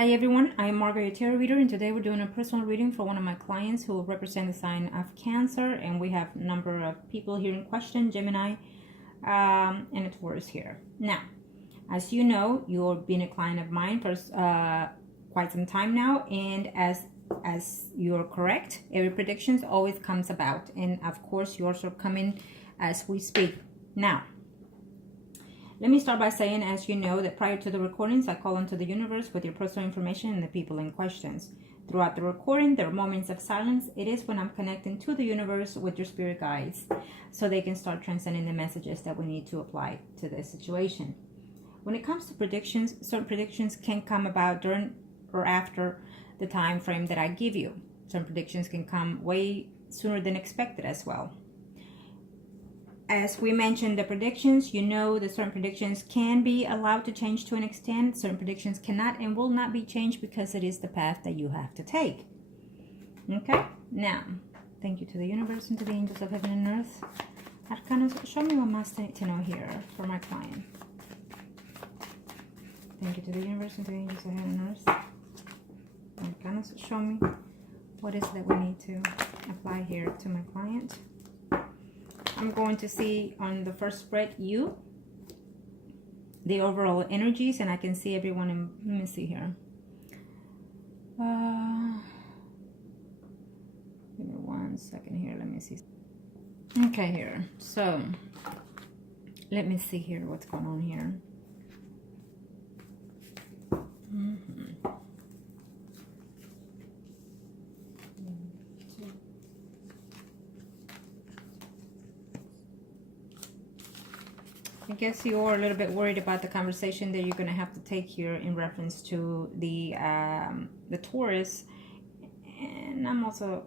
Hi everyone, I am Margourtarotreader, and today we're doing a personal reading for one of my clients who will represent the sign of Cancer, and we have a number of people here in question, Gemini, and a Taurus here. Now, as you know, you've been a client of mine for quite some time now, and as you're correct, every prediction always comes about, and of course yours are coming as we speak. Now, let me start by saying, as you know, that prior to the recordings, I call onto the universe with your personal information and the people in questions. Throughout the recording, there are moments of silence. It is when I'm connecting to the universe with your spirit guides, so they can start transcending the messages that we need to apply to this situation. When it comes to predictions, certain predictions can come about during or after the time frame that I give you. Some predictions can come way sooner than expected as well. As we mentioned the predictions, you know that certain predictions can be allowed to change to an extent. Certain predictions cannot and will not be changed because it is the path that you have to take. Okay? Now, thank you to the universe and to the angels of heaven and earth. Arcanas, show me what must I need to know here for my client. Thank you to the universe and to the angels of heaven and earth. Arcanas, show me what is it that we need to apply here to my client. I'm going to see on the first spread the overall energies, and I can see everyone in, let me see here. Give me 1 second here, let me see. Okay, here, so let me see here what's going on here. I guess you are a little bit worried about the conversation that you're going to have to take here in reference to the Taurus, and I'm also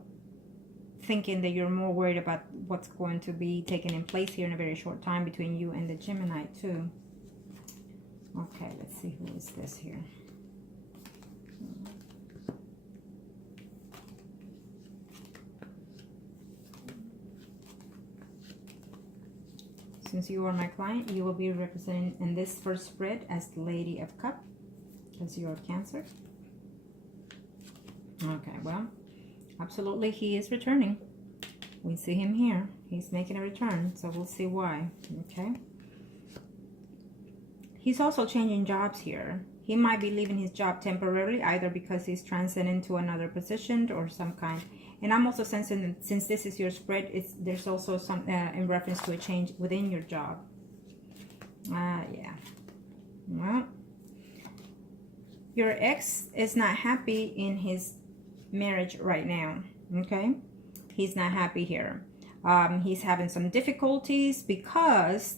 thinking that you're more worried about what's going to be taking in place here in a very short time between you and the Gemini too. Okay, let's see who is this here. Since you are my client, you will be represented in this first spread as the Lady of Cups, because you are Cancer. Okay, well, absolutely he is returning. We see him here. He's making a return, so we'll see why. Okay. He's also changing jobs here. He might be leaving his job temporarily, either because he's transcending to another position or some kind. And I'm also sensing that since this is your spread, there's also some in reference to a change within your job. Yeah. Well, your ex is not happy in his marriage right now. Okay, he's not happy here. He's having some difficulties because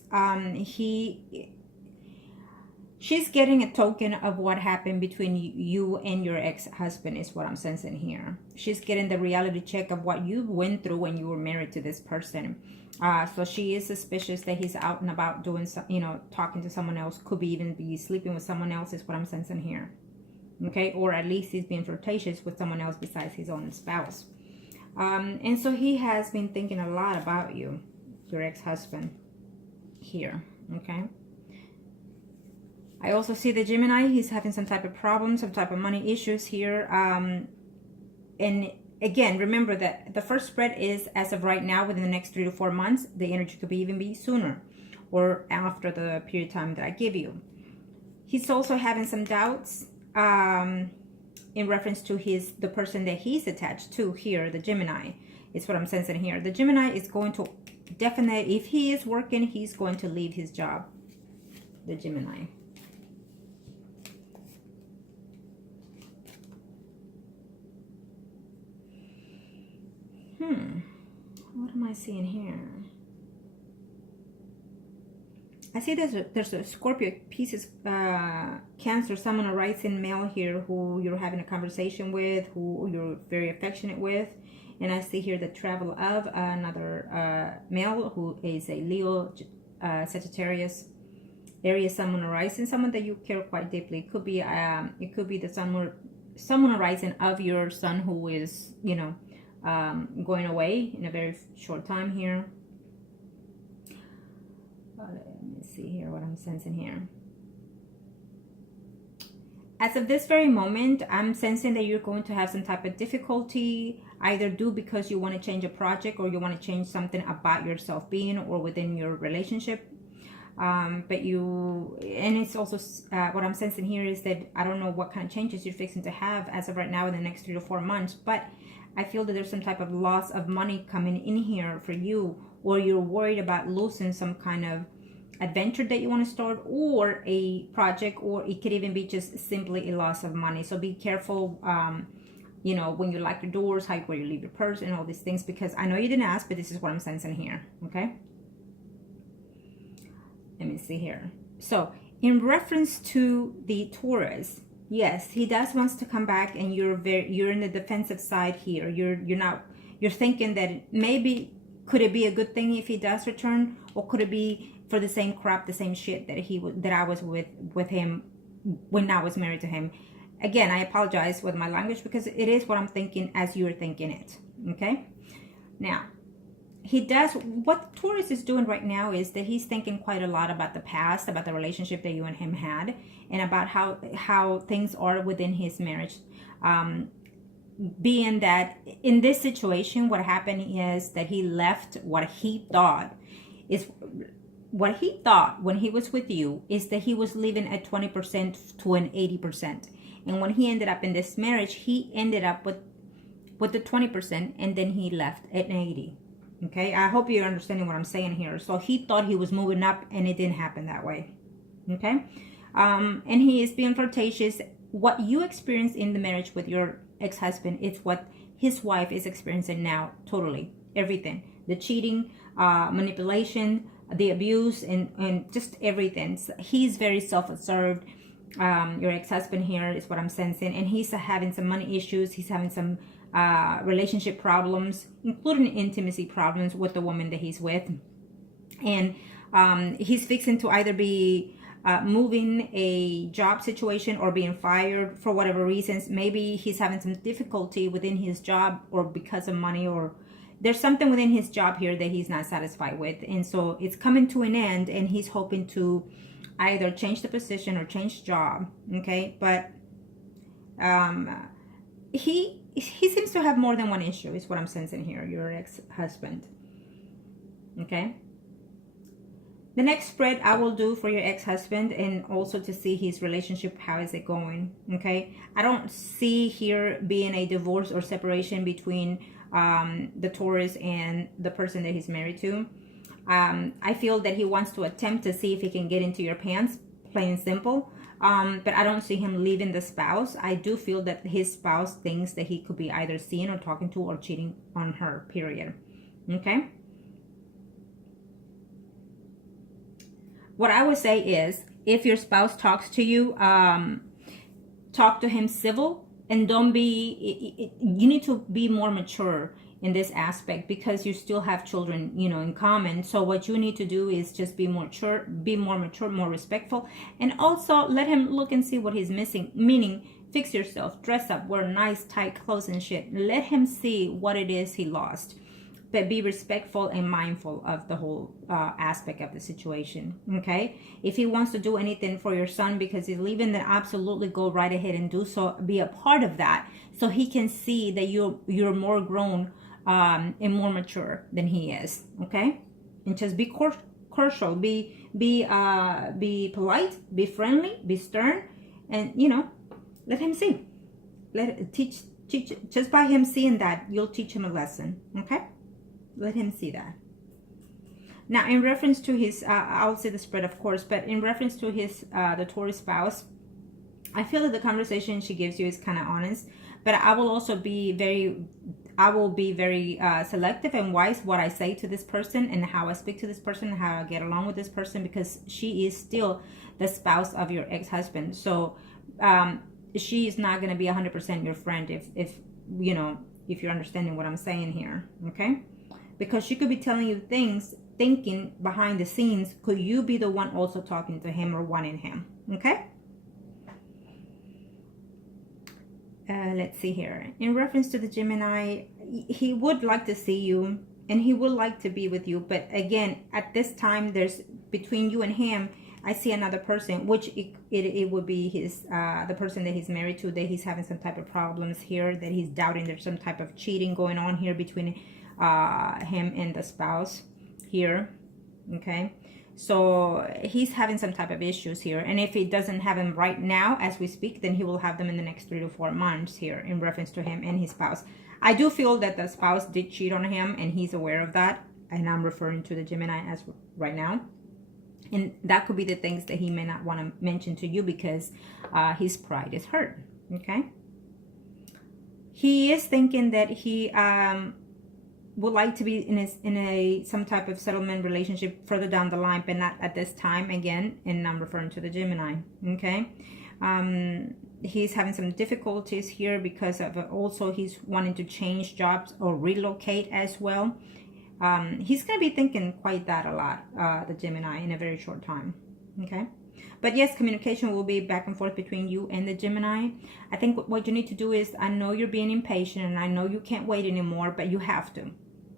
she's getting a token of what happened between you and your ex-husband is what I'm sensing here. She's getting the reality check of what you went through when you were married to this person. So she is suspicious that he's out and about doing, talking to someone else. Could be even be sleeping with someone else is what I'm sensing here. Okay, or at least he's being flirtatious with someone else besides his own spouse. And so he has been thinking a lot about you, your ex-husband here. Okay. I also see the Gemini, he's having some type of problem, some type of money issues here. And again, remember that the first spread is as of right now, within the next 3 to 4 months. The energy could even be sooner or after the period of time that I give you. He's also having some doubts in reference to the person that he's attached to here, the Gemini. It's what I'm sensing here. The Gemini is going to definitely, if he is working, he's going to leave his job. The Gemini. What am I seeing here? I see there's a Scorpio Pisces, Cancer, someone, a rising male here who you're having a conversation with, who you're very affectionate with. And I see here the travel of another male who is a Leo, Sagittarius, Aries, someone arising, someone that you care quite deeply. It could be the someone arising of your son who is, going away in a very short time here. Let me see here what I'm sensing here. as of this very moment, I'm sensing that you're going to have some type of difficulty, either due because you want to change a project or you want to change something about yourself being or within your relationship. But you, and it's also what I'm sensing here is that I don't know what kind of changes you're fixing to have as of right now in the next 3 to 4 months, but I feel that there's some type of loss of money coming in here for you, or you're worried about losing some kind of adventure that you want to start, or a project, or it could even be just simply a loss of money. So be careful, you know, when you lock your doors, where you leave your purse and all these things, because I know you didn't ask, but this is what I'm sensing here. Okay, let me see here. So in reference to the Taurus, yes, he does wants to come back, and you're in the defensive side here. You're thinking that maybe could it be a good thing if he does return, or could it be for the same crap, the same shit that I was with him when I was married to him. Again, I apologize with my language, because it is what I'm thinking as you're thinking it. Okay, now what Taurus is doing right now is that he's thinking quite a lot about the past, about the relationship that you and him had, and about how things are within his marriage. Being that in this situation, what happened is that he left what he thought when he was with you is that he was living at 20% to an 80%. And when he ended up in this marriage, he ended up with the 20%, and then he left at 80. Okay, I hope you're understanding what I'm saying here. So he thought he was moving up, and it didn't happen that way. Okay, and he is being flirtatious. What you experienced in the marriage with your ex-husband, it's what his wife is experiencing now. Totally, everything, the cheating, manipulation, the abuse, and just everything. So he's very self-absorbed. Your ex-husband here is what I'm sensing, and he's having some money issues. He's having some relationship problems, including intimacy problems with the woman that he's with, and he's fixing to either be moving a job situation or being fired for whatever reasons. Maybe he's having some difficulty within his job, or because of money, or there's something within his job here that he's not satisfied with, and so it's coming to an end, and he's hoping to either change the position or change job. Okay, but he seems to have more than one issue, is what I'm sensing here, your ex-husband. Okay, the next spread I will do for your ex-husband, and also to see his relationship, how is it going. Okay, I don't see here being a divorce or separation between the Taurus and the person that he's married to. I feel that he wants to attempt to see if he can get into your pants, plain and simple. But I don't see him leaving the spouse. I do feel that his spouse thinks that he could be either seeing or talking to or cheating on her, period. Okay? What I would say is, if your spouse talks to you, talk to him civil, and don't be, you need to be more mature in this aspect, because you still have children, you know, in common. So what you need to do is just be more mature, more respectful, and also let him look and see what he's missing. Meaning, fix yourself, dress up, wear nice tight clothes and shit. Let him see what it is he lost, but be respectful and mindful of the whole aspect of the situation. Okay, if he wants to do anything for your son because he's leaving, then absolutely go right ahead and do so. Be a part of that, so he can see that you're more grown and more mature than he is. Okay, and just be cordial, be polite, be friendly, be stern, and you know, let him see. Teach. Just by him seeing that, you'll teach him a lesson. Okay, let him see that. Now, in reference to his, I'll say the spread, of course, but in reference to his the Taurus spouse, I feel that the conversation she gives you is kind of honest, but I will also be very selective and wise what I say to this person, and how I speak to this person, and how I get along with this person, because she is still the spouse of your ex-husband. So she is not going to be 100% your friend, if you know, if you're understanding what I'm saying here. Okay, because she could be telling you things, thinking behind the scenes, could you be the one also talking to him or wanting him? Okay. Let's see here. In reference to the Gemini, he would like to see you, and he would like to be with you. But again, at this time, there's between you and him, I see another person, which it would be his the person that he's married to, that he's having some type of problems here, that he's doubting there's some type of cheating going on here between him and the spouse here. Okay, so he's having some type of issues here, and if he doesn't have them right now as we speak, then he will have them in the next 3 to 4 months here in reference to him and his spouse. I do feel that the spouse did cheat on him, and he's aware of that, and I'm referring to the Gemini as right now. And that could be the things that he may not want to mention to you because his pride is hurt. Okay, he is thinking that he would like to be in a some type of settlement relationship further down the line, but not at this time again. And I'm referring to the Gemini. Okay, he's having some difficulties here because of also he's wanting to change jobs or relocate as well. He's going to be thinking quite that a lot, the Gemini, in a very short time. Okay, but yes, communication will be back and forth between you and the Gemini. I think what you need to do is, I know you're being impatient and I know you can't wait anymore, but you have to.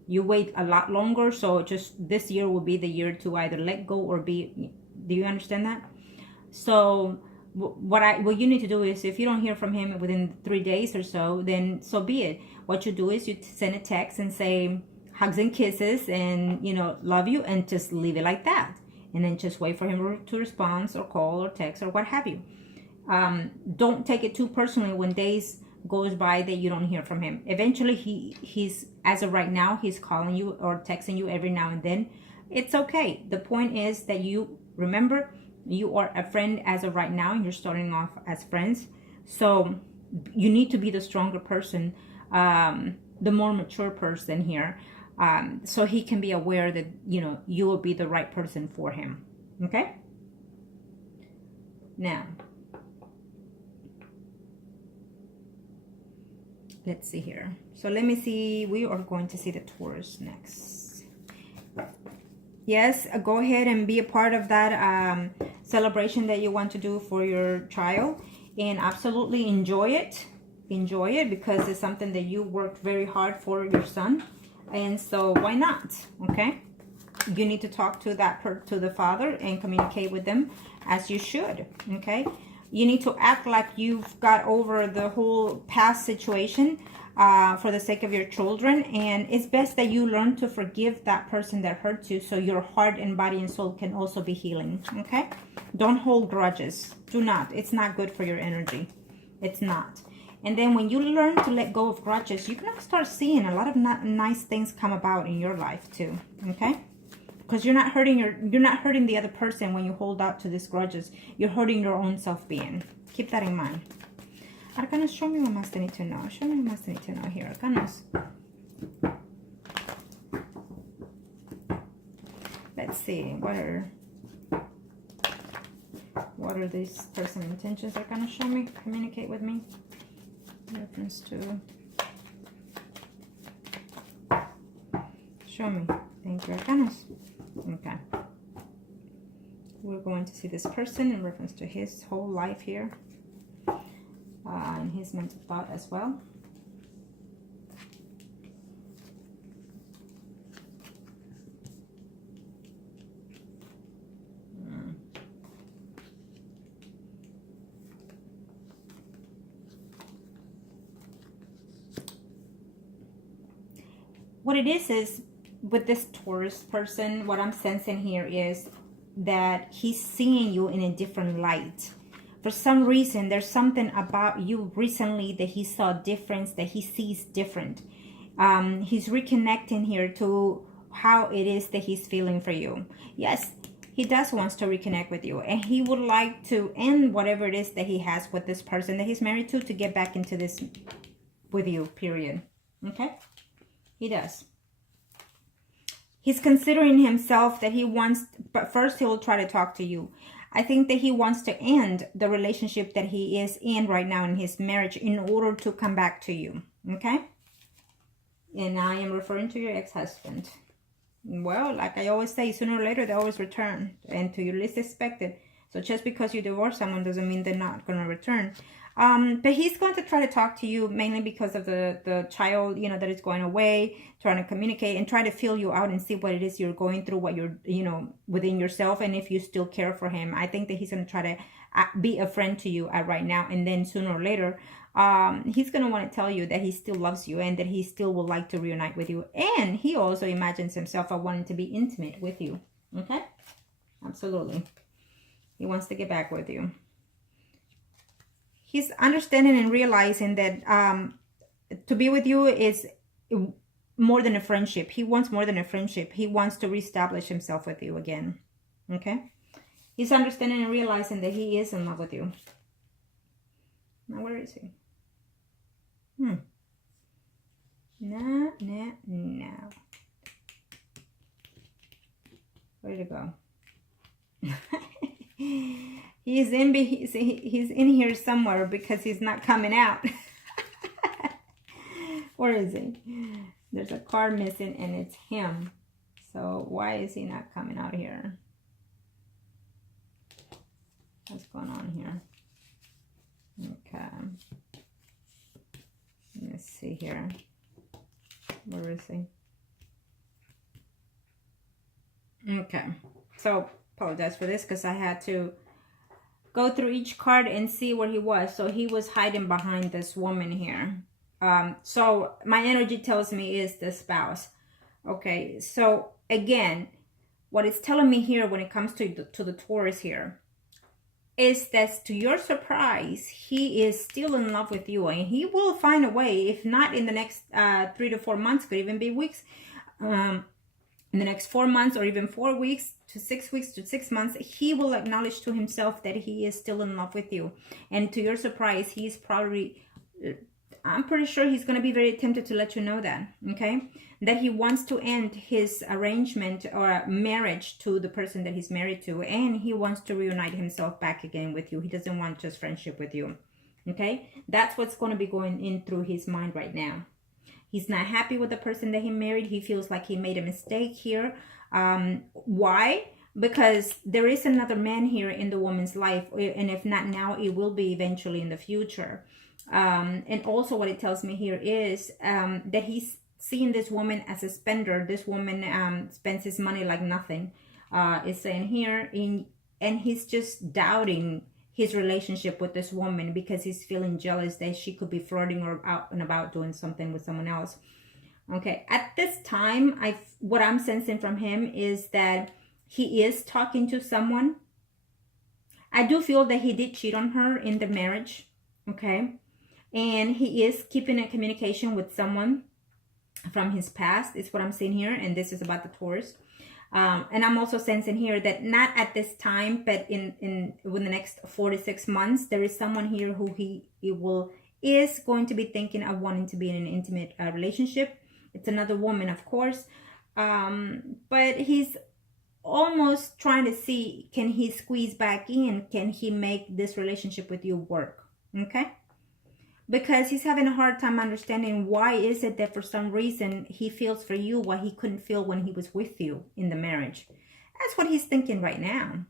You wait a lot longer, so just this year will be the year to either let go or be. Do you understand that? So what you need to do is, if you don't hear from him within 3 days or so, then so be it. What you do is you send a text and say hugs and kisses and, you know, love you, and just leave it like that, and then just wait for him to respond or call or text or what have you. Don't take it too personally when days goes by that you don't hear from him. Eventually he's as of right now, he's calling you or texting you every now and then. It's okay. The point is that you remember you are a friend as of right now, and you're starting off as friends. So you need to be the stronger person, the more mature person here, so he can be aware that, you know, you will be the right person for him. Okay, now let's see here. So let me see, we are going to see the Taurus next. Yes, go ahead and be a part of that celebration that you want to do for your child, and absolutely enjoy it. Enjoy it because it's something that you worked very hard for your son, and so why not? Okay, you need to talk to to the father and communicate with them as you should. Okay, you need to act like you've got over the whole past situation for the sake of your children, and it's best that you learn to forgive that person that hurt you, so your heart and body and soul can also be healing. Okay, don't hold grudges. Do not. It's not good for your energy. It's not. And then when you learn to let go of grudges, you're gonna start seeing a lot of nice things come about in your life too. Okay, because you're not hurting the other person when you hold out to these grudges. You're hurting your own self-being. Keep that in mind. Arcanos, show me what más they need to know. Show me what más they need to know here, Arcanos. Let's see, what are these personal intentions are gonna show me? Communicate with me. Reference to. Show me. Thank you, Arcanos. Okay. We're going to see this person in reference to his whole life here. And his mental thought as well. What it is with this Taurus person, what I'm sensing here is that he's seeing you in a different light. For some reason, there's something about you recently that he saw difference, that he sees different. He's reconnecting here to how it is that he's feeling for you. Yes, he does wants to reconnect with you, and he would like to end whatever it is that he has with this person that he's married to get back into this with you, period. Okay? He does. He's considering himself that he wants, but first he will try to talk to you. I think that he wants to end the relationship that he is in right now in his marriage in order to come back to you. Okay? And I am referring to your ex-husband. Well, like I always say, sooner or later they always return, and to your least expected. So just because you divorce someone doesn't mean they're not going to return. But he's going to try to talk to you mainly because of the child, you know, that is going away, trying to communicate and try to feel you out and see what it is you're going through, what you're, you know, within yourself, and if you still care for him. I think that he's going to try to be a friend to you right now, and then sooner or later, he's going to want to tell you that he still loves you and that he still would like to reunite with you. And he also imagines himself wanting to be intimate with you. Okay? Absolutely. He wants to get back with you. He's understanding and realizing that to be with you is more than a friendship. He wants more than a friendship. He wants to reestablish himself with you again. Okay? He's understanding and realizing that he is in love with you. Now, where is he? No. Where'd it go? He's in here somewhere because he's not coming out. Where is he? There's a card missing and it's him. So why is he not coming out here? What's going on here? Okay. Let's see here. Where is he? Okay. So, apologize for this because I had to go through each card and see where he was. So, he was hiding behind this woman here. So, my energy tells me is the spouse. Okay. So, again, what it's telling me here when it comes to the Taurus here is that, to your surprise, he is still in love with you, and he will find a way, if not in the next 3 to 4 months, could even be weeks, in the next 4 months, or even 4 weeks to 6 weeks to 6 months, he will acknowledge to himself that he is still in love with you. And to your surprise, he's probably, I'm pretty sure he's going to be very tempted to let you know that, okay? That he wants to end his arrangement or marriage to the person that he's married to, and he wants to reunite himself back again with you. He doesn't want just friendship with you, okay? That's what's going to be going in through his mind right now. He's not happy with the person that he married. He feels like he made a mistake here. Why? Because there is another man here in the woman's life, and if not now, it will be eventually in the future. And also what it tells me here is that he's seeing this woman as a spender. This woman spends his money like nothing. It's saying here, and he's just doubting his relationship with this woman because he's feeling jealous that she could be flirting or out and about doing something with someone else. Okay, at this time, what I'm sensing from him is that he is talking to someone. I do feel that he did cheat on her in the marriage, okay? And he is keeping a communication with someone from his past, is what I'm seeing here, and this is about the Taurus. And I'm also sensing here that not at this time, but within the next 4 to 6 months, there is someone here who is going to be thinking of wanting to be in an intimate relationship. It's another woman, of course, but he's almost trying to see, can he squeeze back in? Can he make this relationship with you work? Okay. Because he's having a hard time understanding why is it that for some reason he feels for you what he couldn't feel when he was with you in the marriage. That's what he's thinking right now.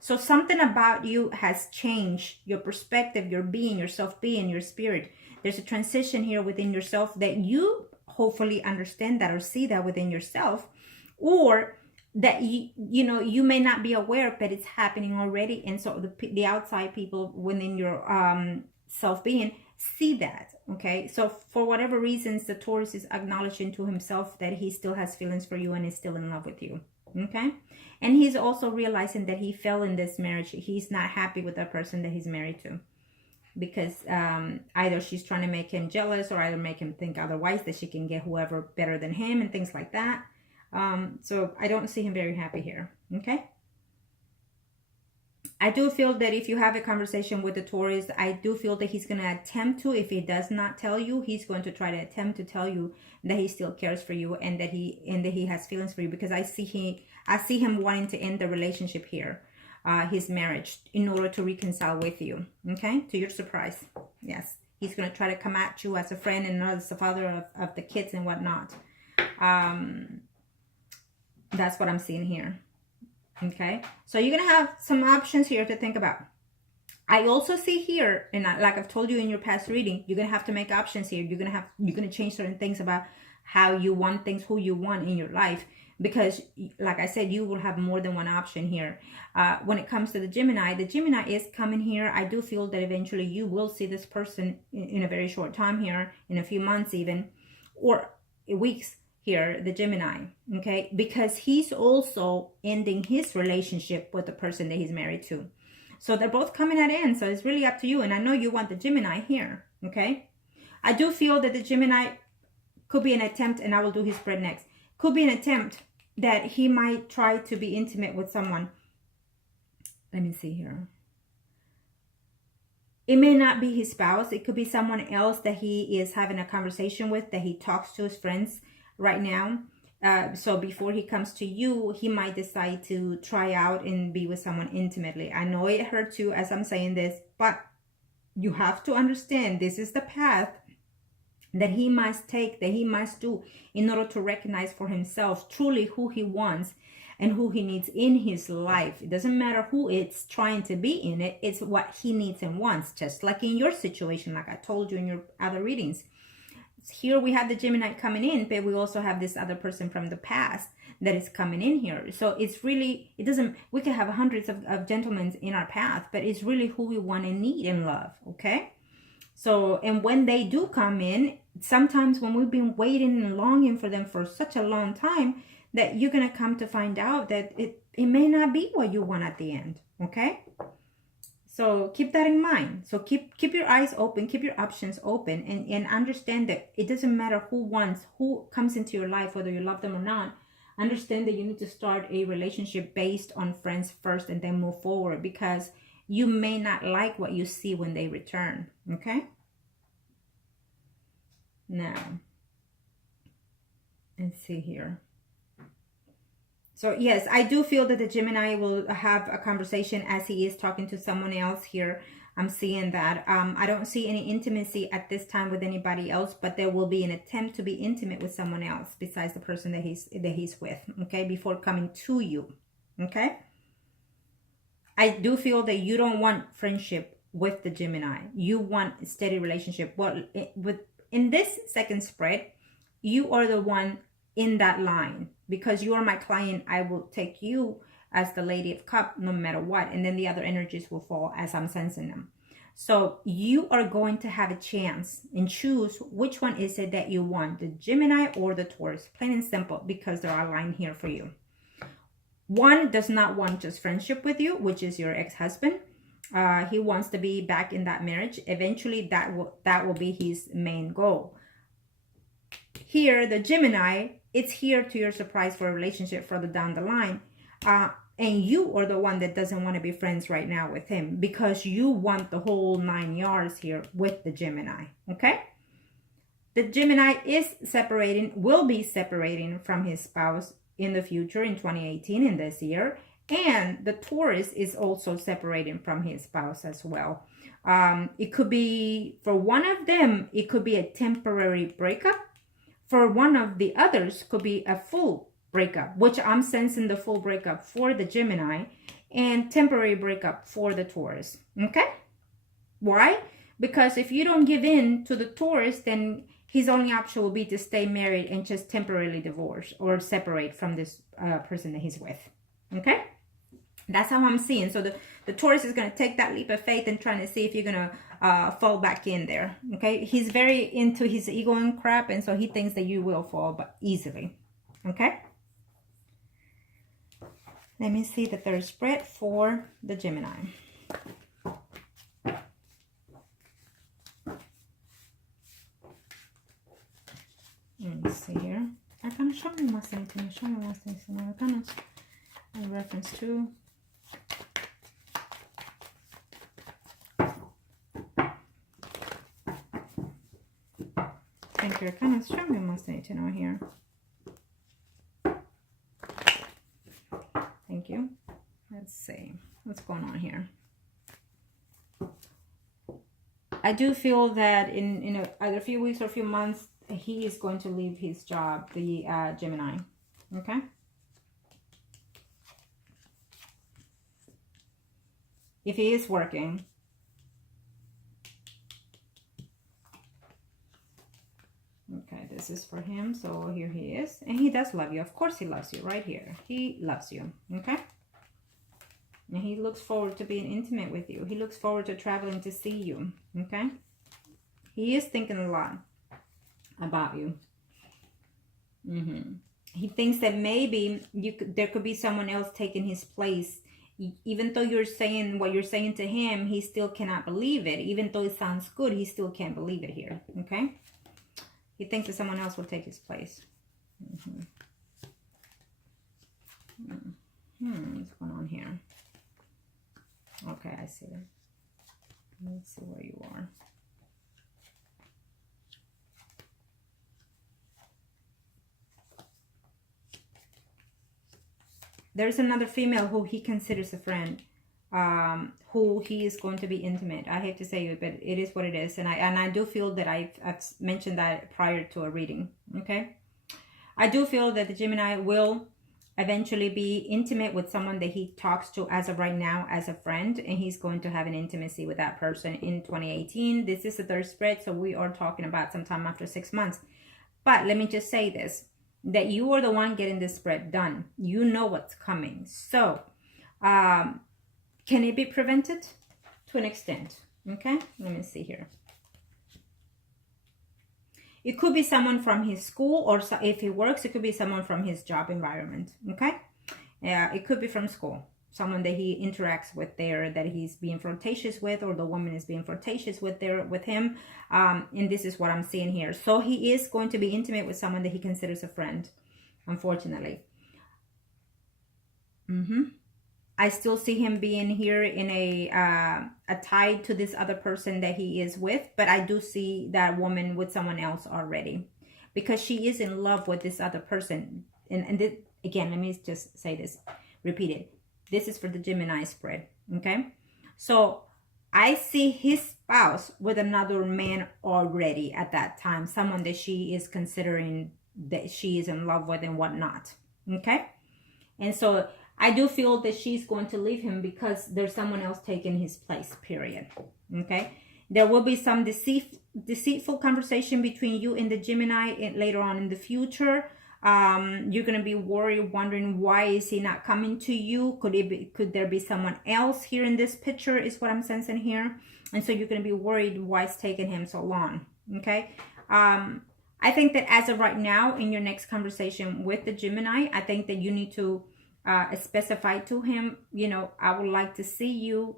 So something about you has changed, your perspective, your being, your self-being, your spirit. There's a transition here within yourself that you hopefully understand that or see that within yourself, or that you may not be aware, but it's happening already. And so the outside people within your self-being see that, okay? So for whatever reasons, the Taurus is acknowledging to himself that he still has feelings for you and is still in love with you, okay? And he's also realizing that he fell in this marriage. He's not happy with the person that he's married to, because either she's trying to make him jealous, or either make him think otherwise, that she can get whoever better than him and things like that. So I don't see him very happy here, okay? I do feel that if you have a conversation with the Taurus, I do feel that he's going to attempt to, if he does not tell you, he's going to try to attempt to tell you that he still cares for you and that he has feelings for you, because I see him wanting to end the relationship here, his marriage, in order to reconcile with you, okay? To your surprise, yes. He's going to try to come at you as a friend and not as a father of the kids and whatnot. That's what I'm seeing here. Okay, so you're going to have some options here to think about. I also see here, and like I've told you in your past reading, you're going to have to make options here. You're going to change certain things about how you want things, who you want in your life. Because like I said, you will have more than one option here. When it comes to the Gemini is coming here. I do feel that eventually you will see this person in a very short time here, in a few months even, or weeks here, the Gemini, okay? Because he's also ending his relationship with the person that he's married to. So they're both coming at end. So it's really up to you. And I know you want the Gemini here, okay? I do feel that the Gemini could be an attempt, and I will do his spread next. Could be an attempt that he might try to be intimate with someone. Let me see here. It may not be his spouse. It could be someone else that he is having a conversation with, that he talks to his friends right now. So before he comes to you, he might decide to try out and be with someone intimately. I know it hurts you as I'm saying this, but you have to understand this is the path that he must take, that he must do in order to recognize for himself truly who he wants and who he needs in his life. It doesn't matter who it's trying to be in it. It's what he needs and wants, just like in your situation, like I told you in your other readings. Here we have the Gemini coming in, but we also have this other person from the past that is coming in here. So it's really, we can have hundreds of gentlemen in our path, but it's really who we want and need in love, okay? So, and when they do come in, sometimes when we've been waiting and longing for them for such a long time, that you're going to come to find out that it may not be what you want at the end, okay? So keep that in mind. So keep your eyes open, keep your options open, and understand that it doesn't matter who comes into your life, whether you love them or not. Understand that you need to start a relationship based on friends first and then move forward, because you may not like what you see when they return, okay? Now, let's see here. So yes, I do feel that the Gemini will have a conversation as he is talking to someone else here. I'm seeing that. I don't see any intimacy at this time with anybody else, but there will be an attempt to be intimate with someone else besides the person that he's with, okay, before coming to you, okay? I do feel that you don't want friendship with the Gemini. You want a steady relationship. Well, in this second spread, you are the one in that line. Because you are my client, I will take you as the Lady of Cups no matter what. And then the other energies will fall as I'm sensing them. So you are going to have a chance and choose which one is it that you want, the Gemini or the Taurus. Plain and simple, because they're aligned here for you. One does not want just friendship with you, which is your ex-husband. He wants to be back in that marriage. Eventually, that will be his main goal. Here, the Gemini, it's here to your surprise for a relationship further down the line. And you are the one that doesn't want to be friends right now with him, because you want the whole 9 yards here with the Gemini, okay? The Gemini will be separating from his spouse in the future in 2018, in this year. And the Taurus is also separating from his spouse as well. It could be, for one of them, it could be a temporary breakup. For one of the others, could be a full breakup, which I'm sensing the full breakup for the Gemini and temporary breakup for the Taurus, okay? Why? Because if you don't give in to the Taurus, then his only option will be to stay married and just temporarily divorce or separate from this person that he's with, okay? That's how I'm seeing. So the Taurus is going to take that leap of faith and trying to see if you're going to fall back in there. Okay. He's very into his ego and crap. And so he thinks that you will fall but easily. Okay. Let me see the third spread for the Gemini. Let's see here. I kind of show me what's anything. Show me what's anything. I kind of reference to. Thank you. Kind of show me what's anything over here. Thank you. Let's see what's going on here. I do feel that in either a few weeks or a few months, he is going to leave his job, the Gemini. Okay. If he is working, this is for him. So here he is. And he does love you. Of course he loves you right here. He loves you. Okay? And he looks forward to being intimate with you. He looks forward to traveling to see you. Okay? He is thinking a lot about you. He thinks that maybe there could be someone else taking his place. Even though you're saying what you're saying to him, he still cannot believe it. Even though it sounds good, he still can't believe it here. Okay? He thinks that someone else will take his place. What's going on here? Okay, I see it. Let's see where you are. There's another female who he considers a friend, who he is going to be intimate. I hate to say it, but it is what it is. And I do feel that I've mentioned that prior to a reading, okay? I do feel that the Gemini will eventually be intimate with someone that he talks to as of right now as a friend, and he's going to have an intimacy with that person in 2018. This is the third spread, so we are talking about sometime after 6 months. But let me just say this, that you are the one getting this spread done. You know what's coming. So, can it be prevented? To an extent. Okay, let me see here. It could be someone from his school, or if he works, it could be someone from his job environment. Okay, it could be from school. Someone that he interacts with there, that he's being flirtatious with, or the woman is being flirtatious with him. And this is what I'm seeing here. So he is going to be intimate with someone that he considers a friend, unfortunately. I still see him being here in a tied to this other person that he is with, but I do see that woman with someone else already, because she is in love with this other person. And this, again, let me just say this, repeat it. This is for the Gemini spread, okay? So I see his spouse with another man already at that time, someone that she is considering that she is in love with and whatnot, okay? And so I do feel that she's going to leave him because there's someone else taking his place, period, okay? There will be some deceitful conversation between you and the Gemini later on in the future. You're going to be worried, wondering, why is he not coming to you? Could there be someone else here in this picture, is what I'm sensing here. And so you're going to be worried why it's taking him so long. Okay. I think that as of right now, in your next conversation with the Gemini, I think that you need to specify to him, you know, I would like to see you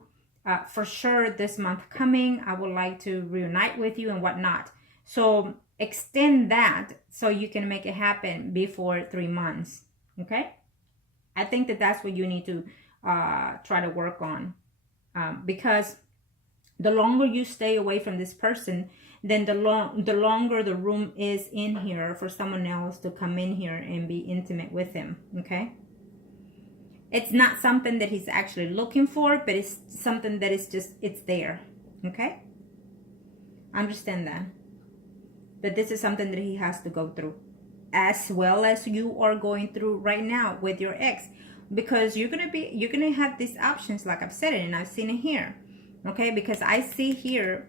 for sure this month coming. I would like to reunite with you and whatnot. So extend that so you can make it happen before 3 months. Okay, I think that that's what you need to try to work on, because the longer you stay away from this person, then the longer the room is in here for someone else to come in here and be intimate with him. Okay, it's not something that he's actually looking for, but it's something that is just, it's there. Okay, understand that this is something that he has to go through, as well as you are going through right now with your ex, because you're gonna have these options, like I've said it, and I've seen it here. Okay, because I see you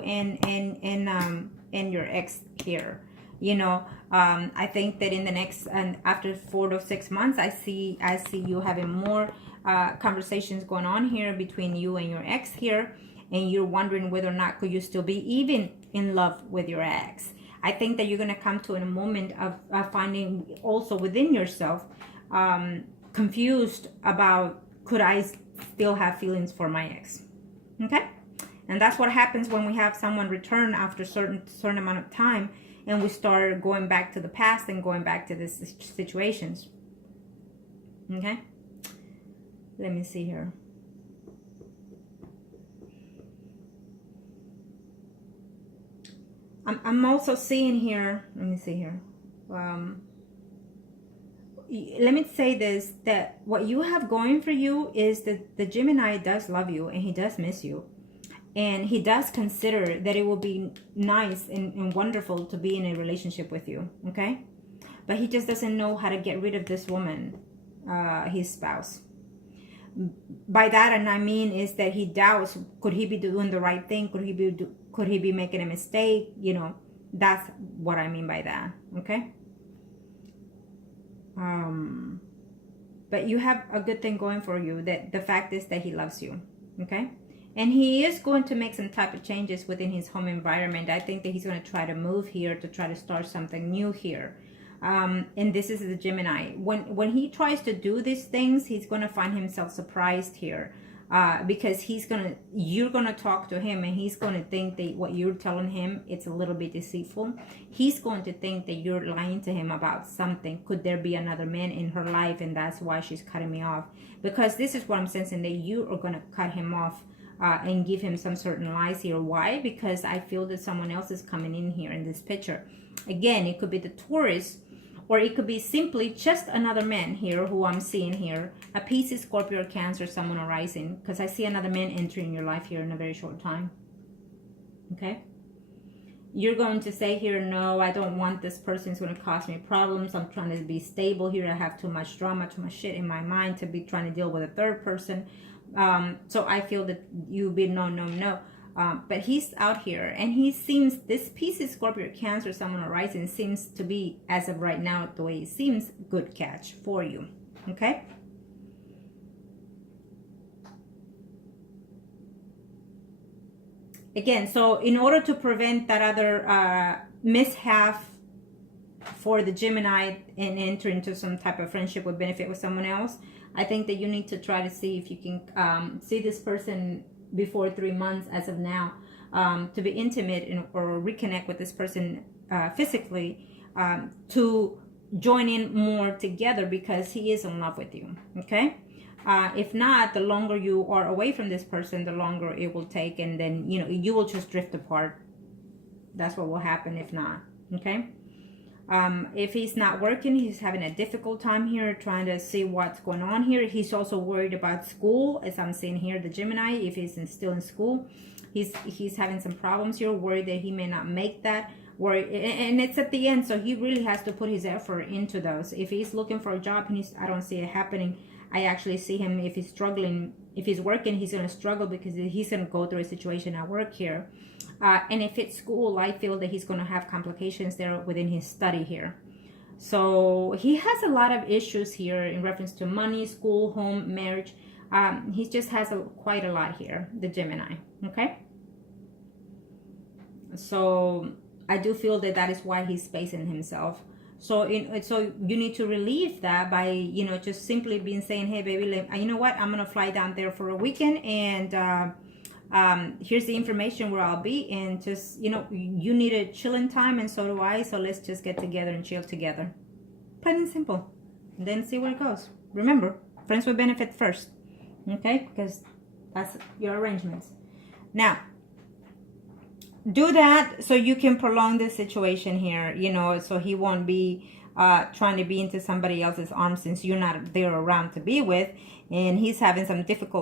and your ex here. You know, I think that in the next, and after 4 to 6 months, I see you having more conversations going on here between you and your ex here. And you're wondering whether or not could you still be even in love with your ex. I think that you're going to come to a moment of finding also within yourself confused about, could I still have feelings for my ex? Okay, and that's what happens when we have someone return after a certain amount of time, and we start going back to the past and going back to these situations. Okay, let me see here. I'm also seeing here, let me see here. Let me say this, that what you have going for you is that the Gemini does love you and he does miss you. And he does consider that it will be nice and wonderful to be in a relationship with you, okay? But he just doesn't know how to get rid of this woman, his spouse. By that, and I mean is that he doubts, could he be doing the right thing? Could he be making a mistake? You know, That's what I mean by that, okay? But you have a good thing going for you. That the fact is that he loves you, okay? And he is going to make some type of changes within his home environment. I think that he's going to try to move here to try to start something new here. And this is the Gemini. When he tries to do these things, he's going to find himself surprised here. Because you're gonna talk to him, and he's gonna think that what you're telling him, it's a little bit deceitful. He's going to think that you're lying to him about something. Could there be another man in her life, and that's why she's cutting me off? Because this is what I'm sensing, that you are gonna cut him off and give him some certain lies here. Why? Because I feel that someone else is coming in here in this picture. Again, it could be the Taurus, or it could be simply just another man here who I'm seeing here. A Pisces, Scorpio, or Cancer, someone arising. Because I see another man entering your life here in a very short time. Okay? You're going to say here, no, I don't want this person. It's going to cause me problems. I'm trying to be stable here. I have too much drama, too much shit in my mind to be trying to deal with a third person. So I feel that you'll be no. But he's out here, and he seems, this Pisces, Scorpio, Cancer, someone arising, seems to be, as of right now, the way it seems, good catch for you. Okay? Again, so in order to prevent that other mishap for the Gemini and enter into some type of friendship with benefit with someone else, I think that you need to try to see if you can see this person before 3 months as of now, to be intimate or reconnect with this person physically, to join in more together, because he is in love with you. Okay? If not, the longer you are away from this person, the longer it will take, and then you will just drift apart. That's what will happen if not. Okay? If he's not working, he's having a difficult time here trying to see what's going on here. He's also worried about school, as I'm seeing here, the Gemini. If he's still in school, he's having some problems here, worried that he may not make that. And it's at the end, so he really has to put his effort into those. If he's looking for a job, and I don't see it happening. I actually see him, if he's struggling, if he's working, he's going to struggle, because he's going to go through a situation at work here. And if it's school, I feel that he's going to have complications there within his study here. So he has a lot of issues here in reference to money, school, home, marriage. He just has quite a lot here, the Gemini. Okay? So I do feel that is why he's spacing himself. So you need to relieve that by, just simply saying, hey, baby, you know what? I'm going to fly down there for a weekend, and here's the information where I'll be, and just, you need a chilling time, and so do I. So let's just get together and chill together. Plain and simple. And then see where it goes. Remember, friends with benefit first. Okay? Because that's your arrangements. Now, do that so you can prolong this situation here, so he won't be trying to be into somebody else's arms, since you're not there around to be with, and he's having some difficult